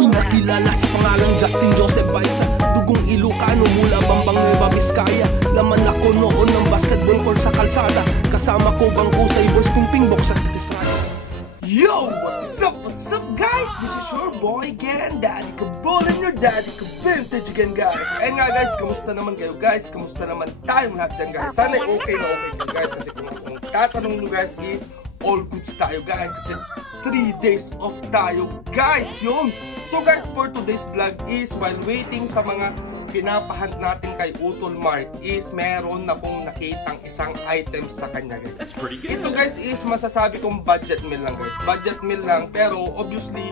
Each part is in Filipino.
Nakilala sa pangalang Justin Joseph Baisa, dugong Ilocano mula Bambang Nueva Vizcaya. Laman ako noon ng basketball court sa kalsada, kasama ko bangko sa boys ping box at Estrada. Yo! What's up guys? This is your boy again, Daddy Kabul, and your Daddy Ka-Vintage again guys. And nga guys, kamusta naman kayo guys? Kamusta naman tayong lahat dyan guys? Sana okay na okay kayo guys, kasi kung tatanong nyo guys is all goods tayo guys, kasi 3 days off tayo guys, yun. So guys, for today's vlog is while waiting sa mga pinapahunt natin kay Utol Mark is meron na pong nakitang isang item sa kanya guys. That's pretty good. Ito guys is masasabi kong budget meal lang guys. Budget meal lang, pero obviously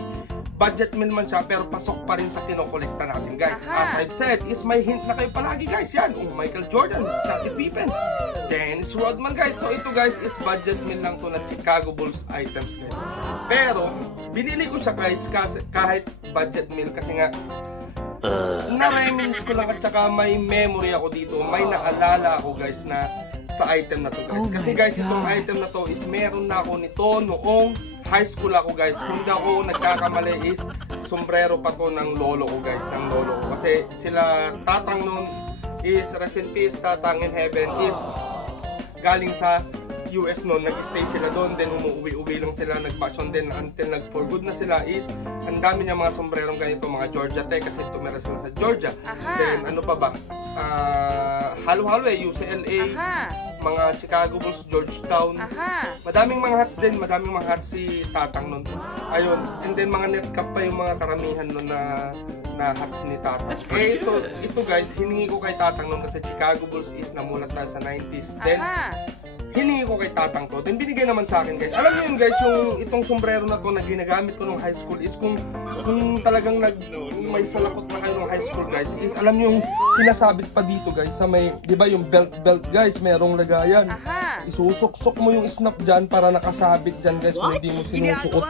budget meal man siya, pero pasok pa rin sa kinokolekta natin guys. As I've said is may hint na kayo palagi guys. Yan, Michael Jordan, Scottie Pippen, Dennis Rodman guys. So ito guys is budget meal lang to na Chicago Bulls items guys. Pero binili ko siya guys kasi kahit budget meal, kasi nga na-reminisce ko lang at saka may memory ako dito. May naalala ako guys na sa item na to guys. Kasi guys, itong item na to is meron na ako nito noong high school ako guys. Kung di ako nagkakamali is sombrero pa to ng lolo ko guys. Ng lolo ko. Kasi sila tatang nun is rest in peace, tatang in heaven is galing sa US noon, nag-stay sila doon, then umuwi-uwi lang sila, nag-fashion din until nag-for good na sila is ang dami niya mga sombrerong ganito, mga Georgia Tech, kasi tumira sila sa Georgia. Then ano pa ba? Halo-halo UCLA, mga Chicago Bulls, Georgetown. Madaming mga hats din, madaming mga hats si tatang noon. Ayun, and then mga net cap pa yung mga karamihan noon na hats ni tatang. Ito guys, hiningi ko kay tatang noon kasi Chicago Bulls is namulat tayo sa 90s. Then hiningi ko kay tatang to, then binigay naman sa akin guys. Alam niyo yun guys, yung itong sombrero na to na ginagamit ko nung high school is kung talagang may salakot na kayo nung high school guys, is alam niyo yung sinasabit pa dito guys sa may, di ba yung belt guys, merong lagayan. Isusok-sok mo yung snap dyan para nakasabit dyan guys kung hindi mo sinusuot.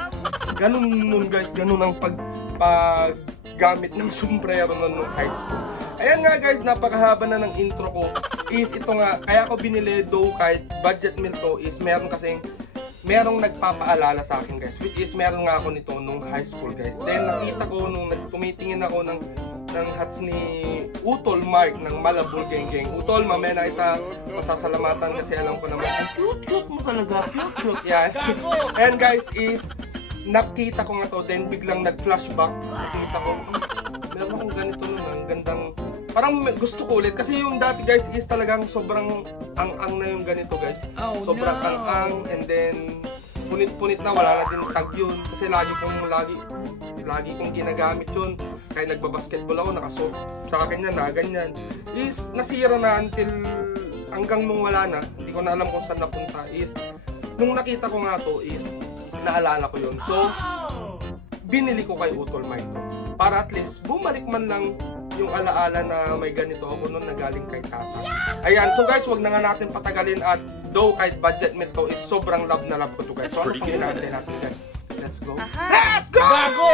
Ganun nun guys, ganun ang paggamit ng sombrero nung high school. Ayan nga guys, napakahaba na ng intro ko. Is ito nga, kaya ko binili though kahit budget meal to is merong nagpapaalala sa akin guys, which is meron nga ako nito nung high school guys. Then nakita ko nung tumitingin ako ng hats ni Utol Mark ng Malabul Gang Gang. Utol, mamaya na kita masasalamatan kasi alam ko naman ang cute mo talaga, cute. Yeah. And guys is nakita ko nga to, then biglang nag-flashback. Nakita ko, meron akong ganito nun, ang gandang, parang gusto ko ulit. Kasi yung dati guys is talagang sobrang ang na yung ganito guys. Sobrang ang, and then punit-punit na, wala na din tag yun. Kasi lagi kong ginagamit yun. Kaya nagbabasketball ako, nakasuot sa akin yan, na ganyan. Is nasira na until hanggang nung wala na, hindi ko na alam kung saan napunta. Is nung nakita ko nga to is naalala ko yun. So binili ko kay Utol Mike to, para at least bumalik man lang yung alaala na may ganito ako noon na galing kay tata. Ayan, so guys, wag na nga natin patagalin, at though kahit budget meal to is sobrang love na love ko to guys. So ano pang ginagawa natin guys? Let's go! Let's go! Bago!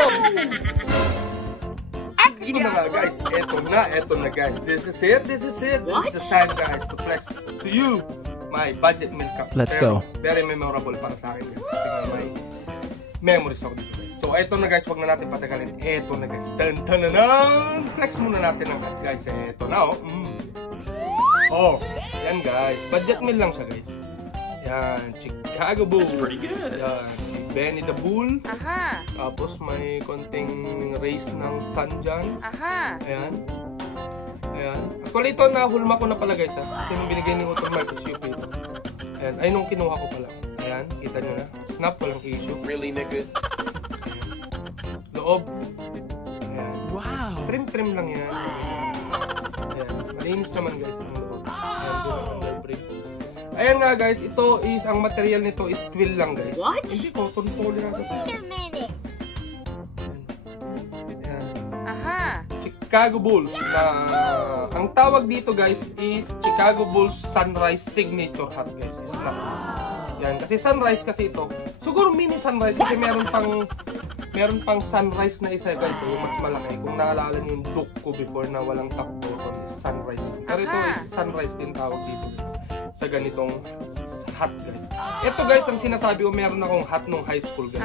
Ito na nga guys, eto na guys. This is it. This is the time guys to flex to you my budget meal cup. Let's go. Very memorable para sa akin guys. Kasi nga may memories ako dito guys. So eto na guys, wag na natin patagalin. Eto na guys. Tan-tan-nan! Flex muna natin ang hat guys. Eto na oh. Oh, yan guys. Budget meal lang siya guys. Yan, Chicago Bulls. That's pretty good. Yan, si Benny the Bull. Tapos may konting race ng sun dyan. Ayan. Ayan. Actually ito na hulma ko na pala guys ha. Kasi nung binigay ni Utol Mark is UP ito. Ayan. Ay nung kinuha ko pala. Ayan. Kita nyo na. Snap, walang issue. Really nigga? Loob. Ayan. Wow. Trim lang yan. Ayan. Malinis naman guys ang loob. Ayan. Ayan nga guys. Ito is, ang material nito is twill lang guys. What? Hindi ko. Poly na ito. Chicago Bulls na ang tawag dito guys is Chicago Bulls Sunrise Signature Hat guys. Is na. Yan, kasi sunrise kasi ito. Siguro mini sunrise kasi meron pang sunrise na isa guys, yung mas malaki. Kung naalala niyo yung look ko before na walang top button is sunrise. Pero ito is sunrise din tawag dito guys. Sa ganitong hat guys. Ito guys, ang sinasabi ko, meron akong hat nung high school guys.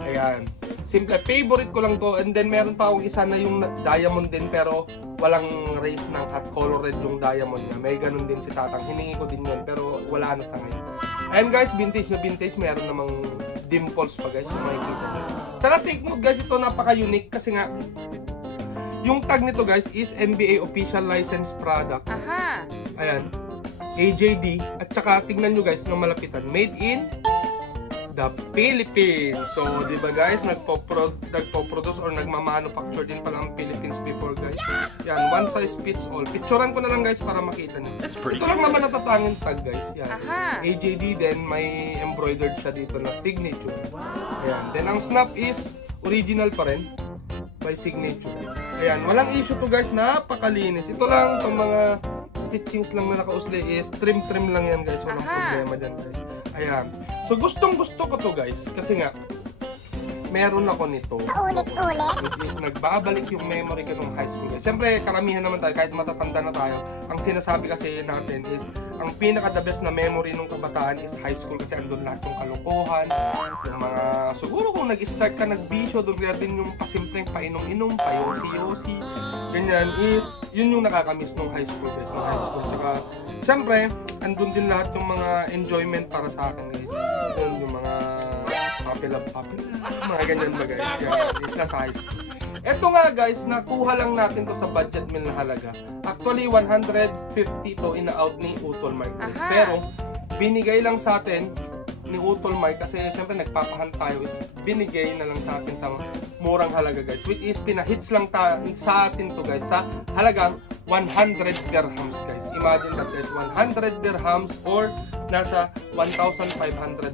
Ayan. Simple, favorite ko lang to. And then meron pa akong isa na yung diamond din pero walang race ng hot color red yung diamond niya. May ganun din si tatang. Hiningi ko din yun pero wala na sa ngayon. Ayan guys, vintage na vintage. Meron namang dimples pa guys. Yung makikita nyo. Tsaka take note guys, ito napaka-unique kasi nga yung tag nito guys is NBA official license product. Aha. Ayan. AJD. At saka tignan nyo guys ng malapitan. Made in the Philippines. So, di ba guys, nagpo-produce or nagmamanufacture din pala ang Philippines before guys. Yan, one size fits all. Picturean ko na lang guys para makita nyo. Ito lang naman natatangin tag guys. Yan. Aha. AJD then may embroidered siya dito na signature. Ayan. Then ang snap is original pa rin by signature. Ayan, walang issue to guys, napakalinis. Ito lang, itong mga stitchings lang na nakausli is trim lang yan guys. Walang problema dyan guys. Ayan. So gustong gusto ko to guys kasi nga meron ako nito. Ulit-ulit. Which is nagbabalik yung memory ko nung high school guys. Siyempre karamihan naman tayo kahit matatanda na tayo. Ang sinasabi kasi natin is ang pinaka the best na memory nung kabataan is high school kasi andun lahat yung kalokohan. Yung mga siguro kung nag-start ka nagbisyo doon kaya din yung pasimpleng painom-inom, payosi-yosi. Ganyan is yun yung nakakamiss nung high school guys. Nung high school. Tsaka siyempre andun din lahat yung mga enjoyment para sa akin guys. Yung mga papilab, mga ganyan ba guys. Yan, is nasa high school. Ito nga guys, nakuha lang natin to sa budget meal na halaga. Actually, 150 to in-out ni Utol Mark guys. Pero, binigay lang sa atin ni Utol Mark kasi syempre nagpapahan tayo is binigay na lang sa atin sa murang halaga guys. Which is pinahits lang sa atin to guys sa halagang 100 dirhams guys. Imagine that guys, 100 dirhams or nasa 1,500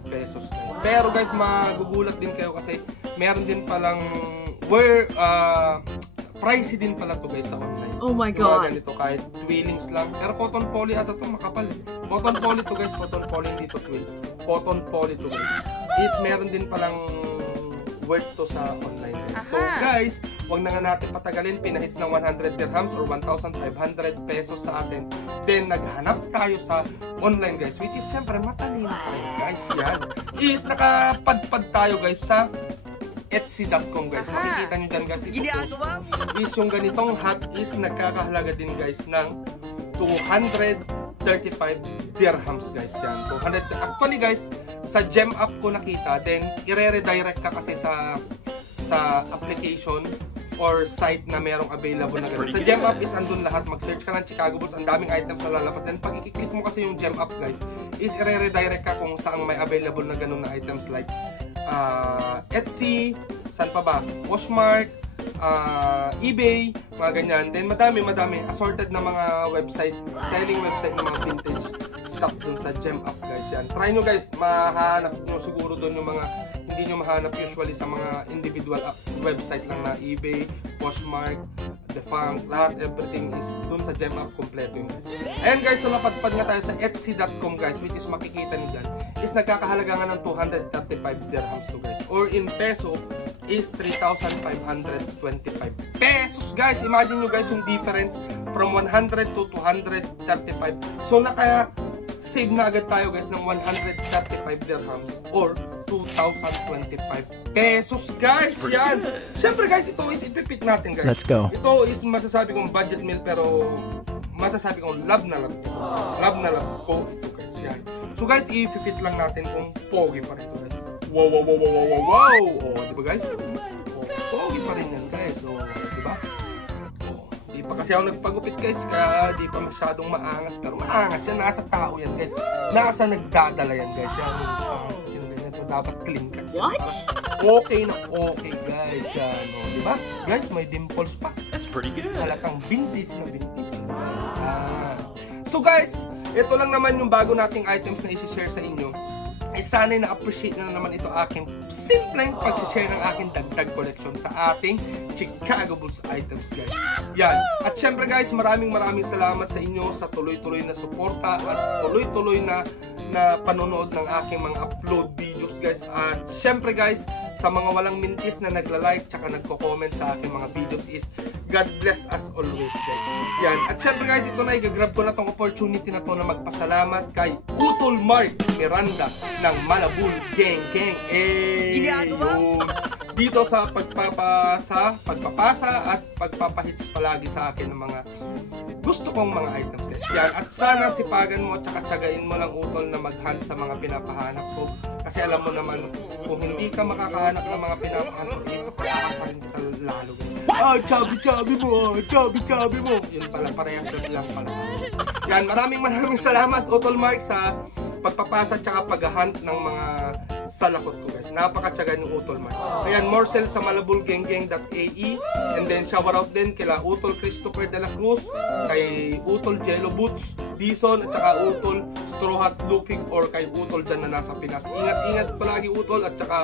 pesos guys. Pero guys, magugulat din kayo kasi meron din palang pricey din pala to guys sa online. Oh my god. Ganito kahit twillings lang. Pero cotton poly ata to, makapal eh. Cotton poly to guys, cotton poly hindi to twill. Cotton poly to guys. Is meron din palang worth to sa online guys. So guys, wag na nga natin patagalin, pinahits ng 100 dirhams or 1,500 pesos sa atin. Then naghanap tayo sa online guys, which is syempre matalino pa rin guys. Yan. Is nakapadpad tayo guys sa Etsy.com guys. Makikita nyo dyan guys. Is yung ganitong hat is nagkakahalaga din guys ng 235 dirhams guys. Yan. 200. Actually guys, sa Gem app ko nakita, then i-redirect ka kasi sa application or site na merong available na ganun. Sa Gem app is andun lahat. Mag-search ka ng Chicago Bulls. Ang daming items na lalabas. Then pag i-click mo kasi yung Gem app guys, is i-redirect ka kung saan may available na ganun na items like Etsy, saan pa ba? Poshmark, eBay, mga ganyan. Then madami assorted na mga website, selling website ng mga vintage stuff dun sa Gem app guys. Yan. Try nyo guys, mahanap nyo siguro dun yung mga hindi nyo mahanap usually sa mga individual website lang na eBay, Poshmark, Defunk, lahat, everything is dun sa Gem app kompleto yun guys. Ayan guys, so napadpad nga tayo sa Etsy.com guys, which is makikita nyo dyan is nagkakahalaga nga ng 235 dirhams to guys. Or in peso is 3,525 pesos guys. Imagine nyo guys yung difference from 100 to 235. So naka-save na agad tayo guys ng 135 dirhams or 2,025 pesos guys. Yan. Siyempre guys, ito is ipipit natin guys. Let's go. Ito is masasabi kong budget meal pero masasabi kong love na love. Love na love ko ito guys. Yan. So guys, i-fit lang natin kung pogi pa rin ito guys. Wow! Oh, di ba guys? Oh, pogi pa rin yan guys. So, di ba? Oh, di pa kasi ako nagpagupit guys, kaya di pa masyadong maangas. Pero maangas yan, nasa tao yan guys. Nasa nagdadala yan guys. Yan, yung ganyan to, dapat clean ka. What? Okay na okay guys. Yan, oh, di ba? Guys, may dimples pa. That's pretty good. Halatang vintage na vintage guys. So guys, ito lang naman yung bago nating items na isi-share sa inyo. Sana'y na-appreciate na naman ito aking simpleng pag-share ng aking dagdag collection sa ating Chicago Bulls items guys. Yan. At syempre guys, maraming salamat sa inyo sa tuloy-tuloy na suporta at tuloy-tuloy na panonood ng aking mga upload videos guys. At syempre guys, sa mga walang mintis na nagla-like tsaka nagko-comment sa aking mga videos is God bless us always guys. Yan. At syempre guys, ito na, i-grab ko na tong opportunity na to na magpasalamat kay Utol Mark Miranda ng Malabon Gang. dito sa pagpapasa at pagpapahits palagi sa akin ng mga gusto kong mga items guys. Yan. At sana sipagan mo at tsagain mo lang utol na mag-hunt sa mga pinapahanap ko. Kasi alam mo naman, kung hindi ka makakahanap ng mga pinapahanap is kakasarin kita lalo guys. Ah, chubby mo. Yun pala, parehas lang pala. Yan, maraming salamat Utol Mark sa pagpapasa at pag-hunt ng mga salakot ko guys. Napakatsaga ng Utol Mark. Ayan, Morsel sa malabulgenggeng.ae, and then shout out din kila Utol Christopher de la Cruz, kay Utol Jello Boots Dison, at saka Utol Straw Hat Lufig, or kay Utol dyan na nasa Pinas. Ingat palagi Utol, at saka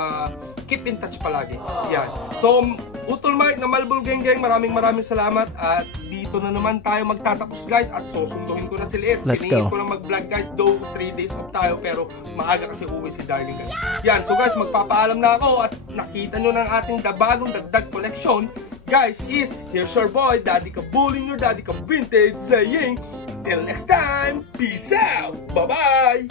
keep in touch palagi. Yan. So, Utol Mark na Malabulgenggeng, maraming salamat, at dito na naman tayo magtatapos guys, at susunduhin ko na si Liet. Siningin ko lang mag-vlog guys, though 3 days off tayo, pero maaga kasi uwi si Darling guys. Yan, so guys, magpapaalam na ako, at nakita nyo ng ating bagong dagdag collection guys is, here's your boy Daddy Kabulin, your Daddy Ka Vintage, saying till next time, peace out, bye bye.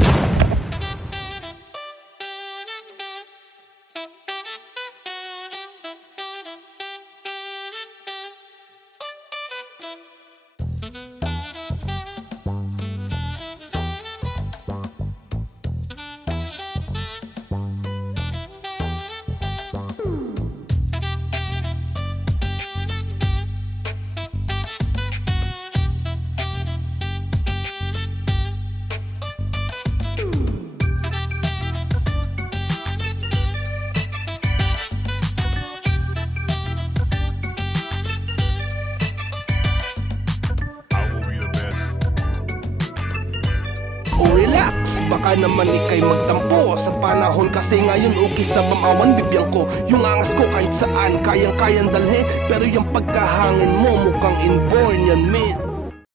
Relax, baka naman ikay magtampo sa panahon, kasi ngayon okay sa bamawan bibiyang ko. Yung angas ko kahit saan, kayang-kayang dalhin, pero yung pagkahangin mo mukhang inborn yan mate.